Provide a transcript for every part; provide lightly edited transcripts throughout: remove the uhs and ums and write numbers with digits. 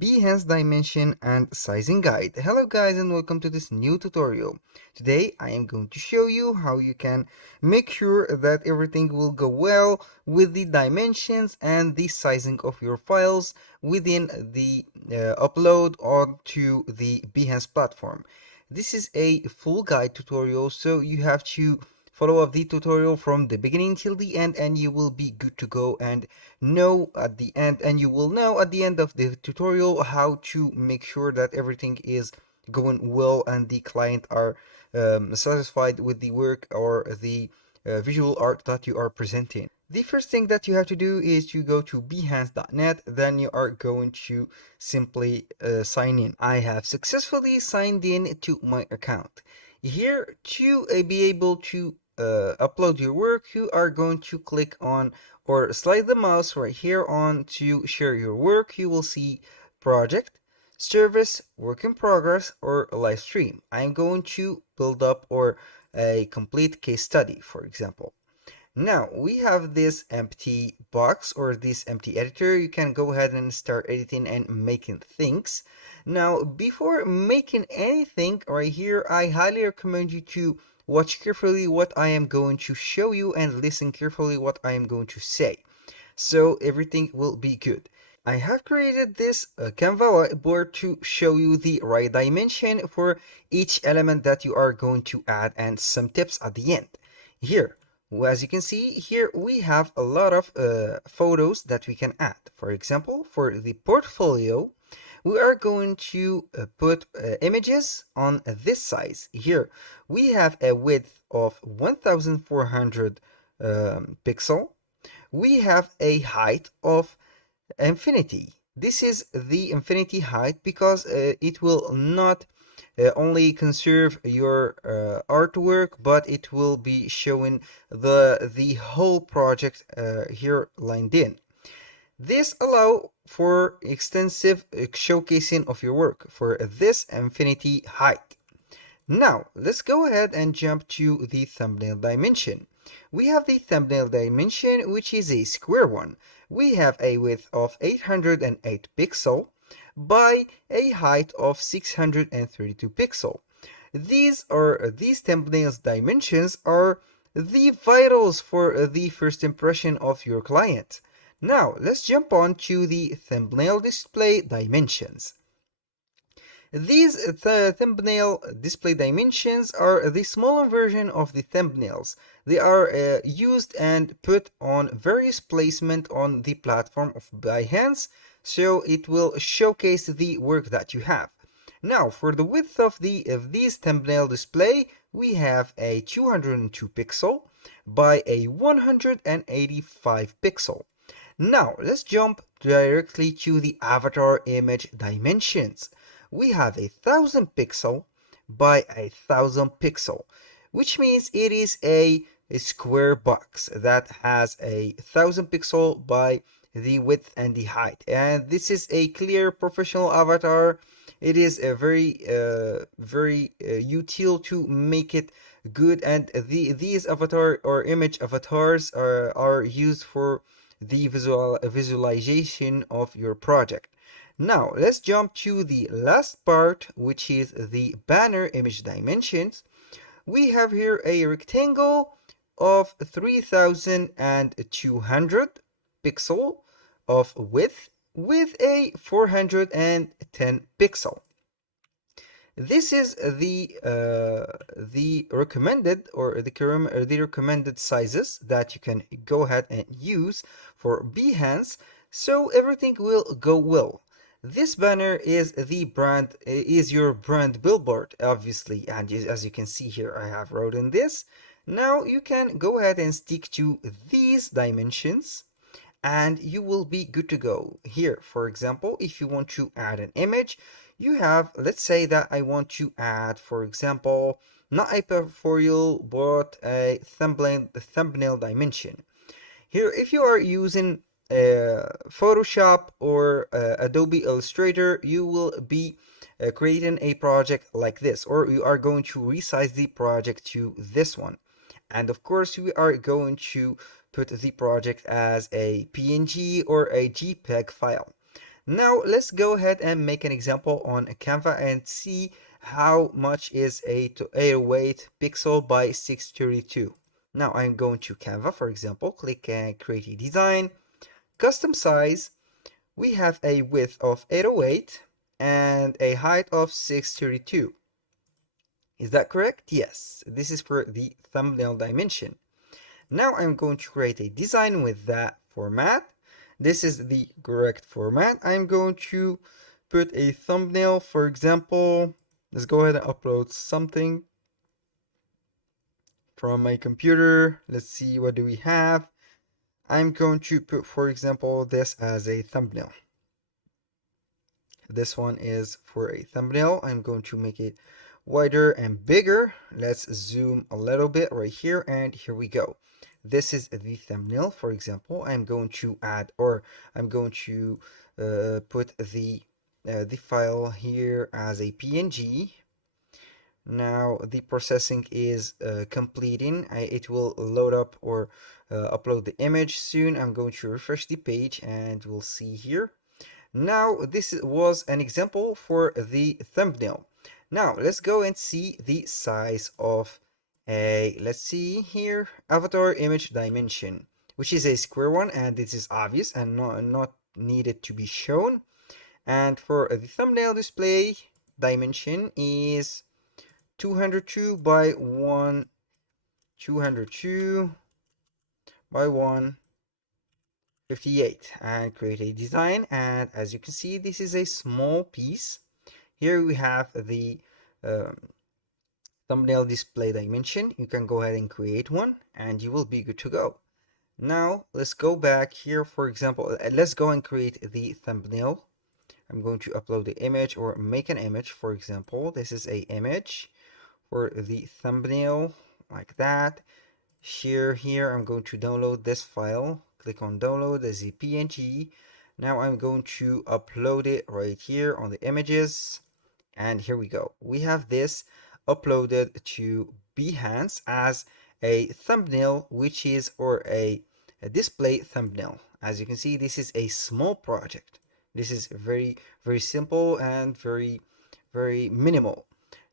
Behance Dimension and Sizing Guide. Hello guys and welcome to this new tutorial. Today I am going to show you how you can make sure that everything will go well with the dimensions and the sizing of your files within the upload onto the Behance platform. This is a full guide tutorial, so you have to follow up the tutorial from the beginning till the end and you will be good to go and you will know at the end of the tutorial how to make sure that everything is going well and the client are satisfied with the work or the visual art that you are presenting. The first thing that you have to do is to go to behance.net, then you are going to simply sign in. I have successfully signed in to my account. Here, to be able to upload your work, you are going to click on or slide the mouse right here on to share your work. You will see project, service, work in progress, or live stream. I'm going to build up or a complete case study, for example. Now we have this empty box or this empty editor. You can go ahead and start editing and making things. Now, before making anything right here, I highly recommend you to watch carefully what I am going to show you and listen carefully what I am going to say, so everything will be good. I have created this Canva whiteboard to show you the right dimension for each element that you are going to add and some tips at the end. Here, as you can see, here we have a lot of photos that we can add. For example, for the portfolio, we are going to put images on this size. Here, we have a width of 1400 pixel. We have a height of infinity. This is the infinity height because it will not only conserve your artwork, but it will be showing the whole project here lined in. This allow for extensive showcasing of your work for this infinity height. Now, let's go ahead and jump to the thumbnail dimension. We have the thumbnail dimension, which is a square one. We have a width of 808 pixel by a height of 632 pixel. These thumbnails dimensions are the vitals for the first impression of your client. Now, let's jump on to the thumbnail display dimensions. These thumbnail display dimensions are the smaller version of the thumbnails. They are used and put on various placement on the platform of Behance, so it will showcase the work that you have. Now, for the width of these thumbnail display, we have a 202 pixel by a 185 pixel. Now, let's jump directly to the avatar image dimensions. We have 1000 pixel by 1000 pixel, which means it is a square box that has 1000 pixel by the width and the height. And this is a clear professional avatar. It is a very util to make it good, and these avatar or image avatars are used for the visualization of your project. Now, let's jump to the last part, which is the banner image dimensions. We have here a rectangle of 3200 pixel of width with a 410 pixel. This is the recommended or the recommended sizes that you can go ahead and use for Behance, so everything will go well. This banner is your brand billboard, obviously, and as you can see here, I have written this. Now you can go ahead and stick to these dimensions and you will be good to go. Here, for example, if you want to add an image, you have, let's say that I want to add, for example, not a pictorial, but a thumbnail dimension. Here, if you are using Photoshop or Adobe Illustrator, you will be creating a project like this, or you are going to resize the project to this one. And of course, we are going to put the project as a PNG or a JPEG file. Now let's go ahead and make an example on Canva and see how much is a 808 pixel by 632. Now I'm going to Canva, for example, click and create a design, custom size. We have a width of 808 and a height of 632. Is that correct? Yes, this is for the thumbnail dimension. Now I'm going to create a design with that format. This is the correct format. I'm going to put a thumbnail, for example. Let's go ahead and upload something from my computer. Let's see, what do we have? I'm going to put, for example, this as a thumbnail. This one is for a thumbnail. I'm going to make it wider and bigger. Let's zoom a little bit right here, and here we go. This is the thumbnail. For example, I'm going to add, or I'm going to put the file here as a PNG. Now the processing is completing. It will load up or upload the image soon. I'm going to refresh the page and we'll see here. Now this was an example for the thumbnail. Now let's go and see the size of let's see here, avatar image dimension, which is a square one, and this is obvious and not needed to be shown. And for the thumbnail display, dimension is 202 by 1, 202 by 158, and create a design. And as you can see, this is a small piece. Here we have the um, thumbnail display dimension. You can go ahead and create one and you will be good to go. Now let's go back here. For example, let's go and create the thumbnail. I'm going to upload the image or make an image. For example, this is a image for the thumbnail, like that. Here I'm going to download this file. Click on download as a PNG. Now I'm going to upload it right here on the images, and here we go. We have this uploaded to Behance as a thumbnail, which is, or a display thumbnail. As you can see, this is a small project. This is very simple and very minimal.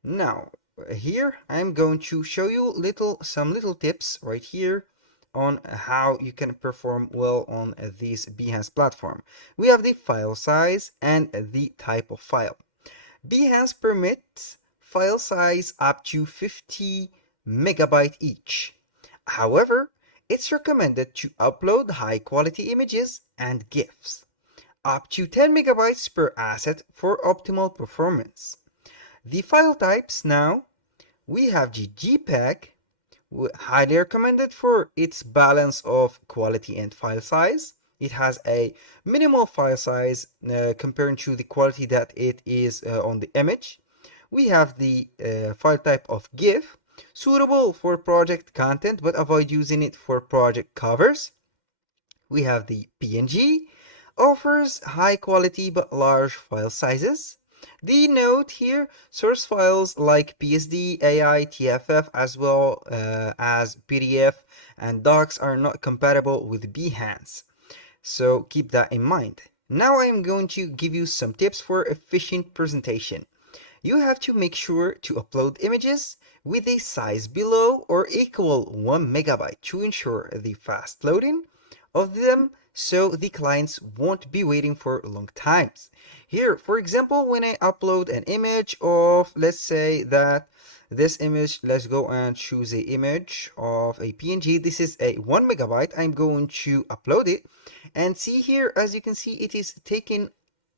Now here I'm going to show you some little tips right here on how you can perform well on this Behance platform. We have the file size and the type of file. Behance permits file size up to 50 megabyte each. However, it's recommended to upload high quality images and GIFs, up to 10 megabytes per asset for optimal performance. The file types now, we have the JPEG, highly recommended for its balance of quality and file size. It has a minimal file size compared to the quality that it is on the image. We have the file type of GIF, suitable for project content but avoid using it for project covers. We have the PNG, offers high quality but large file sizes. The note here, source files like PSD, AI, TFF, as well as PDF and docs are not compatible with Behance. So keep that in mind. Now I'm going to give you some tips for efficient presentation. You have to make sure to upload images with a size below or equal 1 megabyte to ensure the fast loading of them, so the clients won't be waiting for long times. Here, for example, when I upload an image of, let's say that this image, let's go and choose a image of a PNG. This is a 1 megabyte. I'm going to upload it, and see here, as you can see, it is taking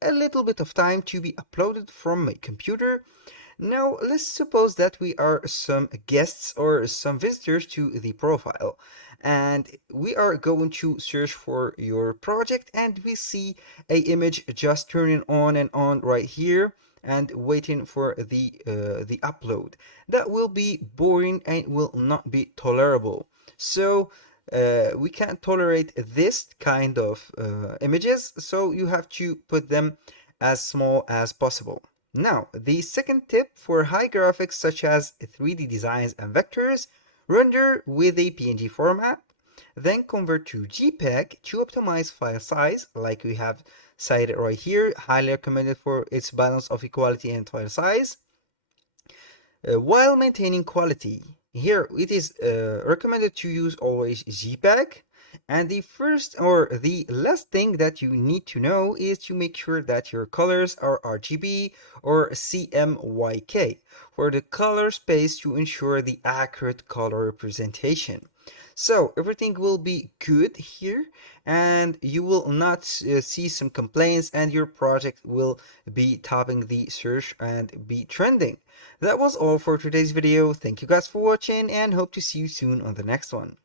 a little bit of time to be uploaded from my computer. Now, let's suppose that we are some guests or some visitors to the profile, and we are going to search for your project, and we see a image just turning on and on right here and waiting for the upload. That will be boring and will not be tolerable. So we can't tolerate this kind of images, so you have to put them as small as possible. Now, the second tip for high graphics such as 3D designs and vectors, render with a PNG format, then convert to JPEG to optimize file size, like we have cited right here, highly recommended for its balance of equality and file size while maintaining quality. Here it is recommended to use always JPEG. And the first or the last thing that you need to know is to make sure that your colors are RGB or CMYK for the color space to ensure the accurate color representation. So everything will be good here, and you will not see some complaints, and your project will be topping the search and be trending. That was all for today's video. Thank you guys for watching, and hope to see you soon on the next one.